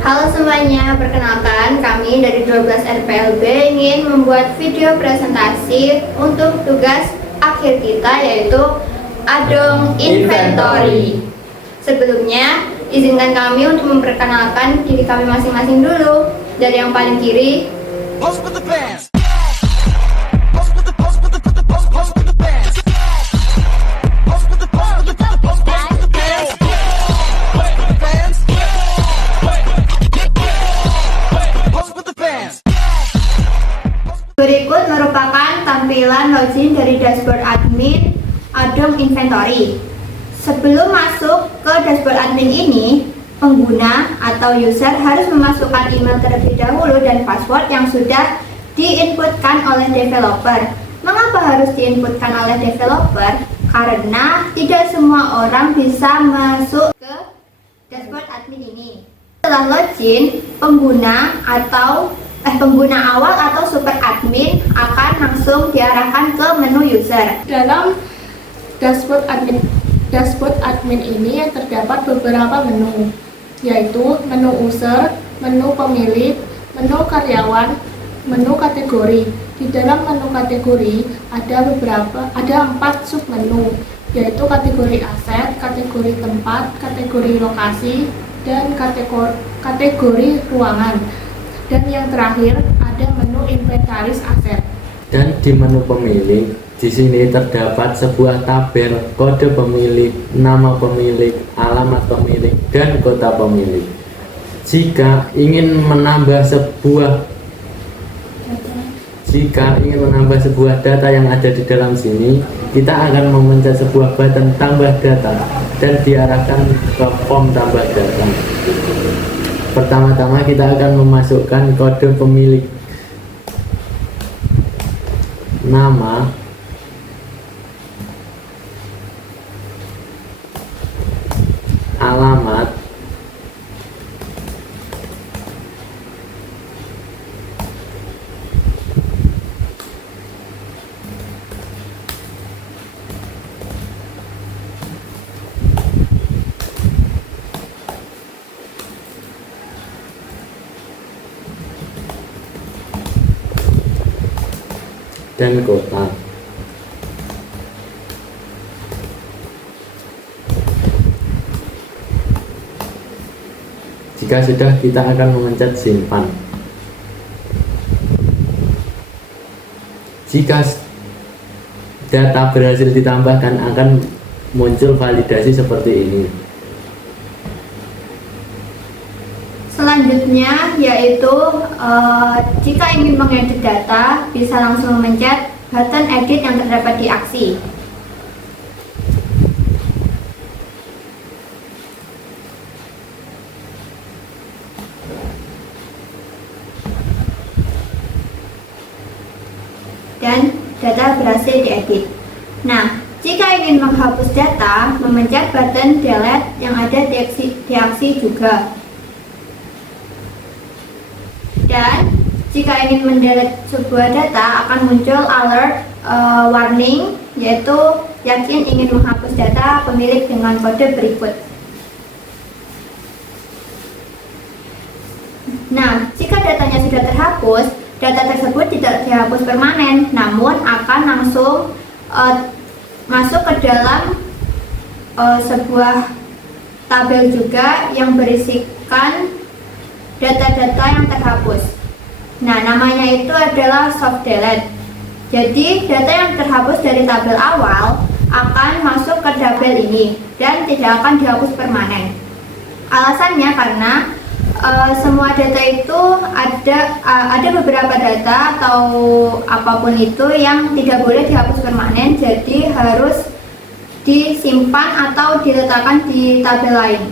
Halo semuanya, perkenalkan kami dari 12 RPLB ingin membuat video presentasi untuk tugas akhir kita, yaitu Adong Inventory. Sebelumnya, izinkan kami untuk memperkenalkan diri kami masing-masing dulu. Dari yang paling kiri, berikut merupakan tampilan login dari dashboard admin Adong Inventory. Sebelum masuk ke dashboard admin ini, pengguna atau user harus memasukkan email terlebih dahulu dan password yang sudah diinputkan oleh developer. Mengapa harus diinputkan oleh developer? Karena tidak semua orang bisa masuk ke dashboard admin ini. Setelah login, pengguna awal atau super admin akan langsung diarahkan ke menu user. Dalam dashboard admin ini terdapat beberapa menu, yaitu menu user, menu pemilik, menu karyawan, menu kategori. Di dalam menu kategori ada 4 submenu, yaitu kategori aset, kategori tempat, kategori lokasi, dan kategori ruangan. Dan yang terakhir ada menu inventaris aset. Dan di menu pemilik, di sini terdapat sebuah tabel kode pemilik, nama pemilik, alamat pemilik, dan kota pemilik. Jika ingin menambah sebuah data yang ada di dalam sini, kita akan memencet sebuah button tambah data dan diarahkan ke form tambah data. Pertama-tama kita akan memasukkan kode pemilik, nama, alamat, dan kota. Jika sudah, kita akan memencet simpan. Jika data berhasil ditambahkan, akan muncul validasi seperti ini. Selanjutnya yaitu jika ingin mengedit data, bisa langsung memencet button edit yang terdapat di aksi. Dan data berhasil diedit. Nah, jika ingin menghapus data, memencet button delete yang ada di aksi juga. Dan jika ingin mendelete sebuah data, akan muncul alert warning, yaitu yakin ingin menghapus data pemilik dengan kode berikut. Nah, jika datanya sudah terhapus, data tersebut tidak dihapus permanen, namun akan langsung masuk ke dalam sebuah tabel juga yang berisikan data-data yang terhapus. Nah, namanya itu adalah soft delete. Jadi, data yang terhapus dari tabel awal akan masuk ke tabel ini dan tidak akan dihapus permanen. Alasannya karena semua data itu ada beberapa data atau apapun itu yang tidak boleh dihapus permanen, jadi harus disimpan atau diletakkan di tabel lain.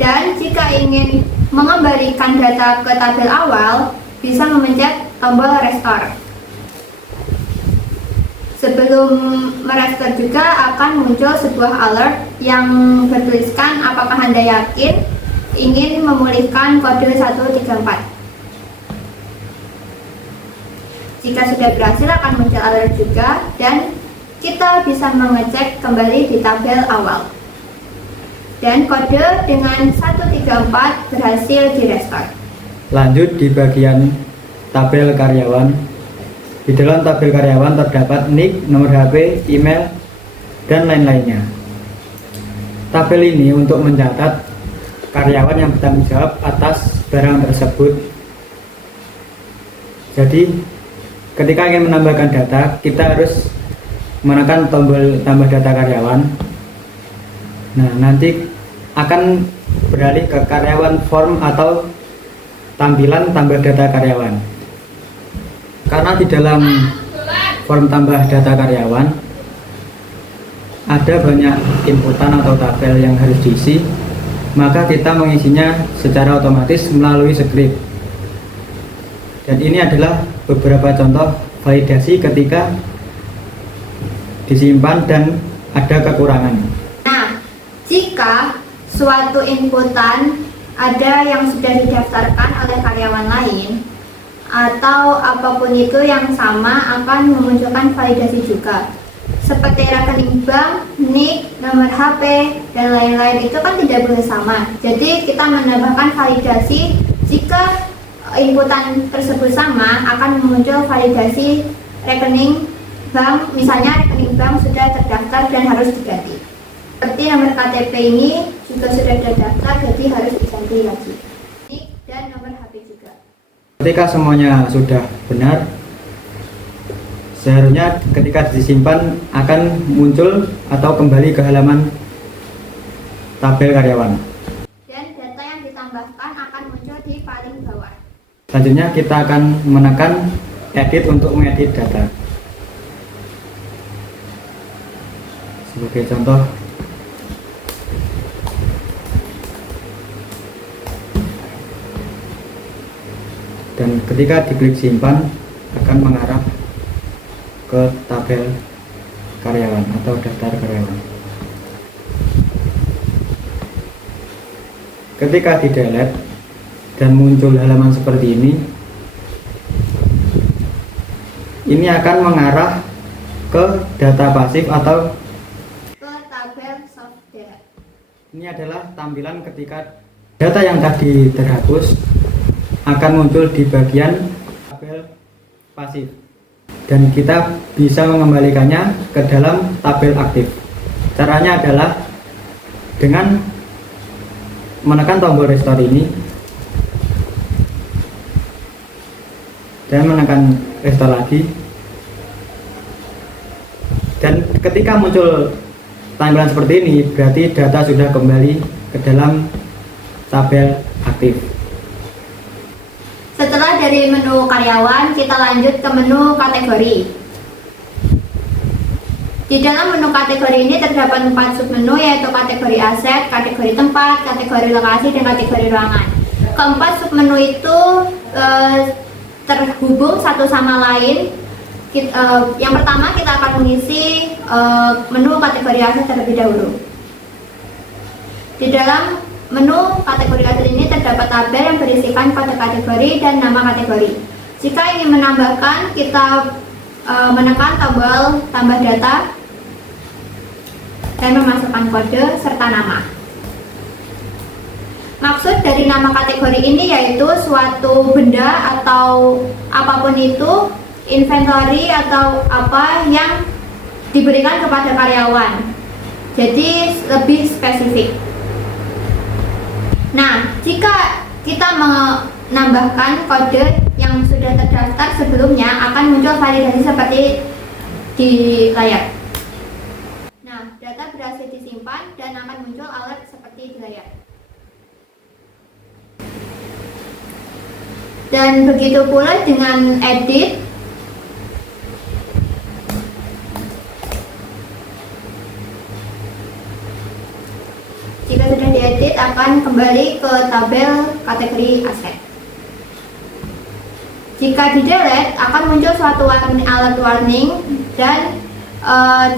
Dan jika ingin mengembalikan data ke tabel awal, bisa memencet tombol restore. Sebelum merestore juga akan muncul sebuah alert yang bertuliskan apakah Anda yakin ingin memulihkan kode 134. Jika sudah berhasil akan muncul alert juga dan kita bisa mengecek kembali di tabel awal. dan kode dengan 134 berhasil direstore. Lanjut di bagian tabel karyawan. Di dalam tabel karyawan terdapat NIK, nomor HP, email, dan lain-lainnya. Tabel ini untuk mencatat karyawan yang bertanggung jawab atas barang tersebut. Jadi, ketika ingin menambahkan data, kita harus menekan tombol tambah data karyawan. Nah, nanti akan beralih ke karyawan form atau tampilan tambah data karyawan. Karena di dalam form tambah data karyawan ada banyak inputan atau tabel yang harus diisi, maka kita mengisinya secara otomatis melalui script. Dan ini adalah beberapa contoh validasi ketika disimpan dan ada kekurangan. Nah, jika suatu inputan ada yang sudah didaftarkan oleh karyawan lain atau apapun itu yang sama akan memunculkan validasi juga. Seperti rekening bank, NIK, nomor HP, dan lain-lain itu kan tidak boleh sama. Jadi kita menambahkan validasi jika inputan tersebut sama akan muncul validasi rekening bank, misalnya rekening bank sudah terdaftar dan harus diganti. Seperti nomor KTP ini juga sudah terdaftar, jadi harus diganti lagi. NIK dan nomor HP juga. Ketika semuanya sudah benar, seharusnya ketika disimpan akan muncul atau kembali ke halaman tabel karyawan. Dan data yang ditambahkan akan muncul di paling bawah. Selanjutnya kita akan menekan edit untuk mengedit data. Sebagai contoh, dan ketika diklik simpan akan mengarah ke tabel karyawan atau daftar karyawan. Ketika di delete dan muncul halaman seperti ini akan mengarah ke data pasif atau Ke tabel soft data. ini adalah tampilan ketika data yang tadi terhapus akan muncul di bagian tabel pasif. Dan kita bisa mengembalikannya ke dalam tabel aktif. Caranya adalah dengan menekan tombol restore ini dan menekan restore lagi, dan ketika muncul tampilan seperti ini berarti data sudah kembali ke dalam tabel aktif. Setelah dari menu karyawan, kita lanjut ke menu kategori. Di dalam menu kategori ini terdapat 4 submenu, yaitu kategori aset, kategori tempat, kategori lokasi, dan kategori ruangan. Keempat submenu itu terhubung satu sama lain. Yang pertama kita akan mengisi menu kategori aset terlebih dahulu. Di dalam menu kategori aset ini terdapat tabel yang berisikan kode kategori dan nama kategori. Jika ingin menambahkan, kita menekan tombol tambah data dan memasukkan kode serta nama. Maksud dari nama kategori ini yaitu suatu benda atau apapun itu, inventory atau apa yang diberikan kepada karyawan. Jadi lebih spesifik. Nah, jika kita menambahkan kode yang sudah terdaftar sebelumnya, akan muncul validasi seperti di layar. Nah, data berhasil disimpan dan akan muncul alert seperti di layar. Dan begitu pula dengan edit. Jika sudah diedit, akan kembali ke tabel kategori aset. Jika di delete, akan muncul suatu alert warning, dan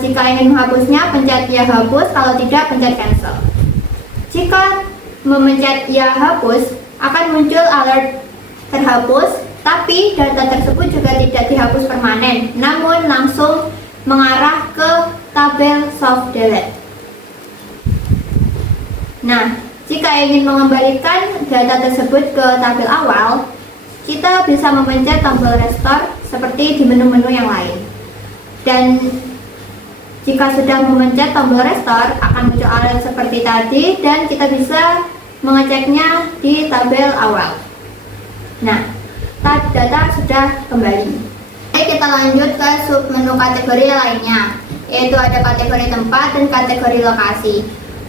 jika ingin menghapusnya, pencet ya hapus, kalau tidak pencet cancel. Jika memencet ya hapus, akan muncul alert terhapus, tapi data tersebut juga tidak dihapus permanen, namun langsung mengarah ke tabel soft delete. Nah, jika ingin mengembalikan data tersebut ke tabel awal, kita bisa memencet tombol restore seperti di menu-menu yang lain. Dan jika sudah memencet tombol restore, akan muncul alert seperti tadi dan kita bisa mengeceknya di tabel awal. Nah, data sudah kembali. Oke, kita lanjut ke submenu kategori lainnya, yaitu ada kategori tempat dan kategori lokasi.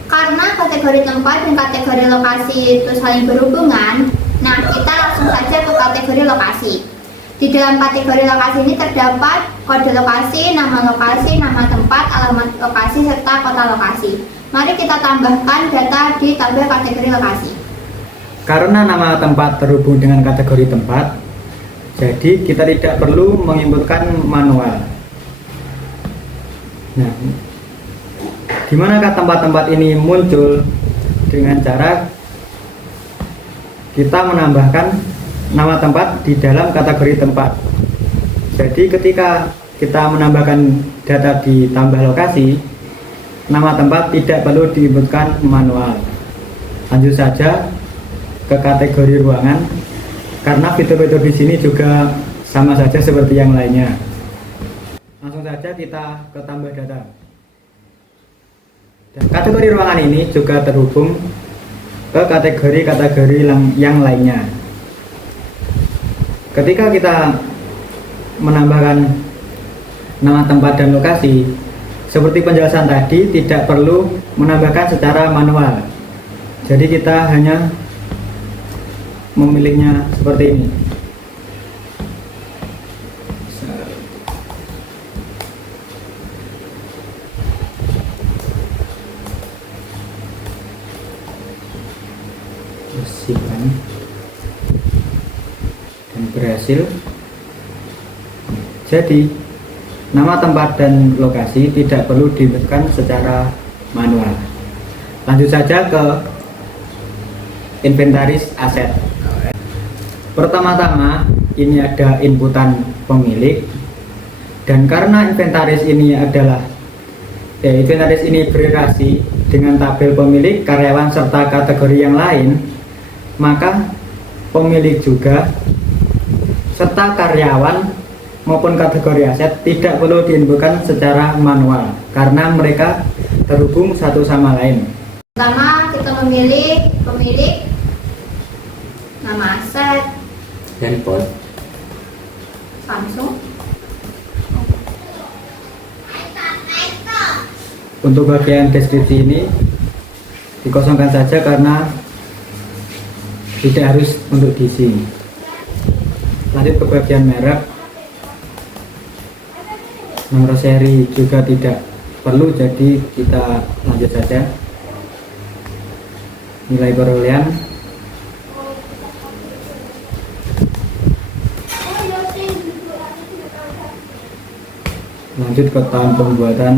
Karena kategori tempat dan kategori lokasi itu saling berhubungan, nah kita langsung saja ke kategori lokasi. Di dalam kategori lokasi ini terdapat kode lokasi, nama tempat, alamat lokasi, serta kota lokasi. Mari kita tambahkan data di tabel kategori lokasi. Karena nama tempat terhubung dengan kategori tempat, jadi kita tidak perlu menginputkan manual. Nah, di manakah tempat-tempat ini muncul? Dengan cara kita menambahkan nama tempat di dalam kategori tempat. Jadi ketika kita menambahkan data di tambah lokasi, nama tempat tidak perlu diinputkan manual. Lanjut saja ke kategori ruangan, karena fitur-fitur di sini juga sama saja seperti yang lainnya. Langsung saja kita ke tambah data. Dan kategori ruangan ini juga terhubung ke kategori-kategori yang lainnya. Ketika kita menambahkan nama tempat dan lokasi, seperti penjelasan tadi, tidak perlu menambahkan secara manual. Jadi kita hanya memilihnya seperti ini. Simpan dan berhasil. Jadi nama tempat dan lokasi tidak perlu diinputkan secara manual. Lanjut saja ke inventaris aset. Pertama-tama ini ada inputan pemilik, dan karena inventaris ini berrelasi dengan tabel pemilik, karyawan, serta kategori yang lain, maka pemilik juga serta karyawan maupun kategori aset tidak perlu diinputkan secara manual karena mereka terhubung satu sama lain. Pertama, kita memilih pemilik, nama aset, handphone, Samsung. Untuk bagian deskripsi ini dikosongkan saja karena tidak harus untuk diisi. Lanjut ke bagian merek, nomor seri juga tidak perlu, jadi kita lanjut saja. Nilai perolehan, lanjut ke tahun pembuatan,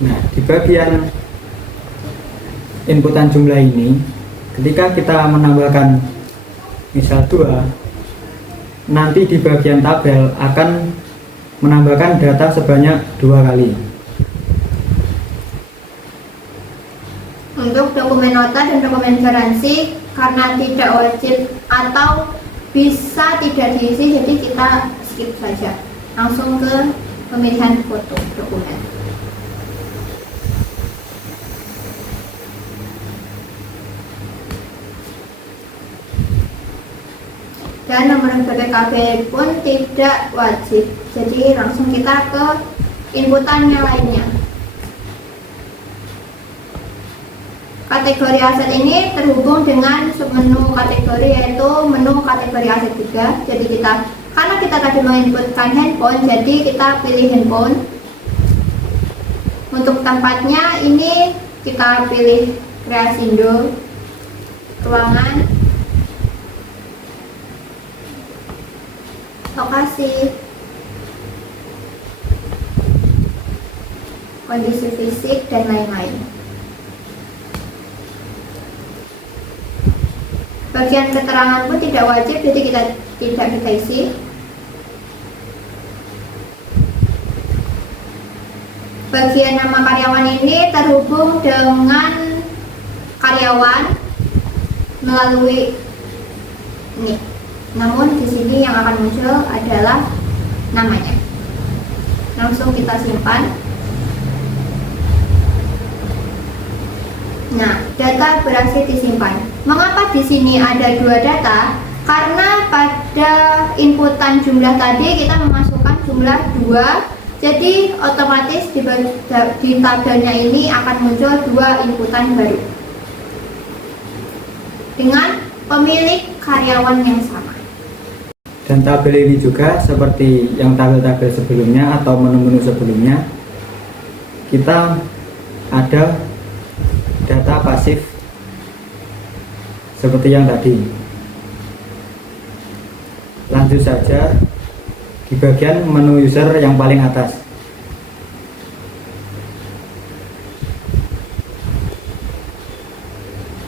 nah di bagian inputan jumlah ini, ketika kita menambahkan misal 2, nanti di bagian tabel akan menambahkan data sebanyak 2 kali. Untuk dokumen nota dan dokumen garansi, karena tidak wajib atau bisa tidak diisi, jadi kita skip saja, langsung ke pemilihan foto dokumen. Dan nomor BPKB pun tidak wajib, jadi langsung kita ke inputannya lainnya. Kategori aset ini terhubung dengan submenu kategori, yaitu menu kategori aset juga. Jadi karena kita tadi menginputkan handphone, jadi kita pilih handphone. Untuk tempatnya ini kita pilih Kreasindo. ruangan, lokasi, kondisi fisik, dan lain-lain. Bagian keterangan pun tidak wajib, jadi tidak kita isi. Bagian nama karyawan ini terhubung dengan karyawan melalui ini. Namun di sini yang akan muncul adalah namanya. Langsung kita simpan. Nah, data berhasil disimpan. Mengapa di sini ada dua data? Karena pada inputan jumlah tadi kita memasukkan jumlah 2. Jadi otomatis di tabelnya ini akan muncul 2 inputan baru dengan pemilik karyawan yang sama. Dan tabel ini juga seperti yang tabel-tabel sebelumnya atau menu-menu sebelumnya, kita ada data pasif seperti yang tadi. Lanjut saja di bagian menu user yang paling atas.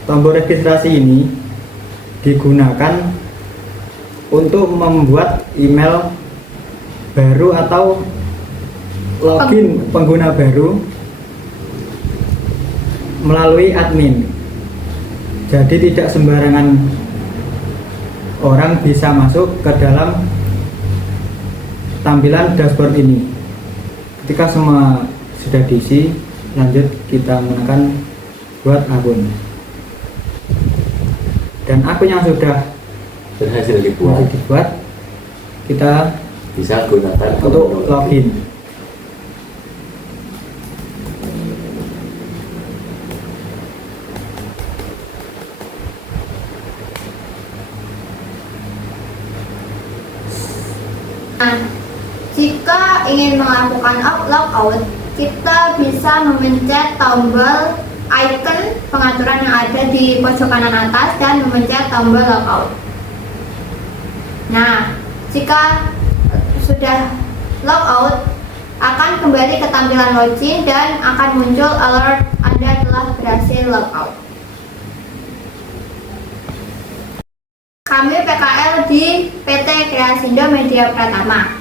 Tombol registrasi ini digunakan untuk membuat email baru atau login pengguna baru melalui admin. Jadi tidak sembarangan orang bisa masuk ke dalam tampilan dashboard ini. Ketika semua sudah diisi, lanjut kita menekan buat akun. Dan akun yang sudah berhasil dibuat, kita bisa gunakan untuk login. Nah, jika ingin melakukan logout, kita bisa memencet tombol icon pengaturan yang ada di pojok kanan atas dan memencet tombol logout. Nah, jika sudah logout, akan kembali ke tampilan login dan akan muncul alert Anda telah berhasil logout. Kami PKL di PT Kreasindo Media Pratama.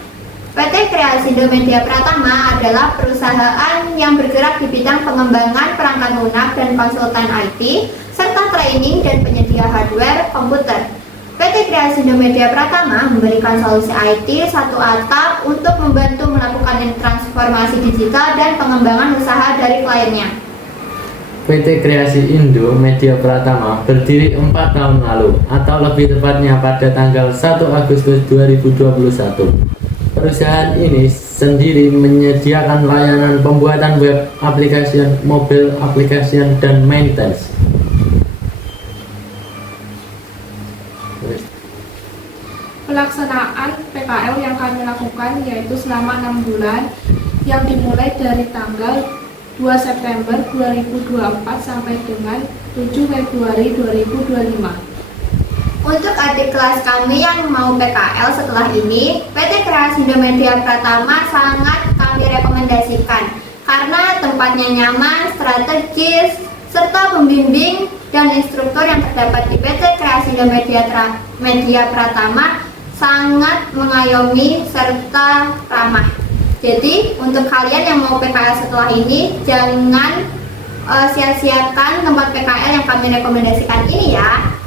PT Kreasindo Media Pratama adalah perusahaan yang bergerak di bidang pengembangan perangkat lunak dan konsultan IT, serta training dan penyedia hardware komputer. PT Kreasindo Media Pratama memberikan solusi IT satu atap untuk membantu melakukan transformasi digital dan pengembangan usaha dari kliennya. PT Kreasi Indo Media Pratama berdiri 4 tahun lalu, atau lebih tepatnya pada tanggal 1 Agustus 2021. Perusahaan ini sendiri menyediakan layanan pembuatan web application, mobile application, dan maintenance. Pelaksanaan PKL yang kami lakukan yaitu selama 6 bulan yang dimulai dari tanggal 2 September 2024 sampai dengan 7 Februari 2025. Untuk adik kelas kami yang mau PKL setelah ini, PT Kreasindo Media Pratama sangat kami rekomendasikan karena tempatnya nyaman, strategis, serta pembimbing dan instruktur yang terdapat di PT Kreasindo Media Pratama sangat mengayomi serta ramah. Jadi untuk kalian yang mau PKL setelah ini, jangan sia-siakan tempat PKL yang kami rekomendasikan ini ya.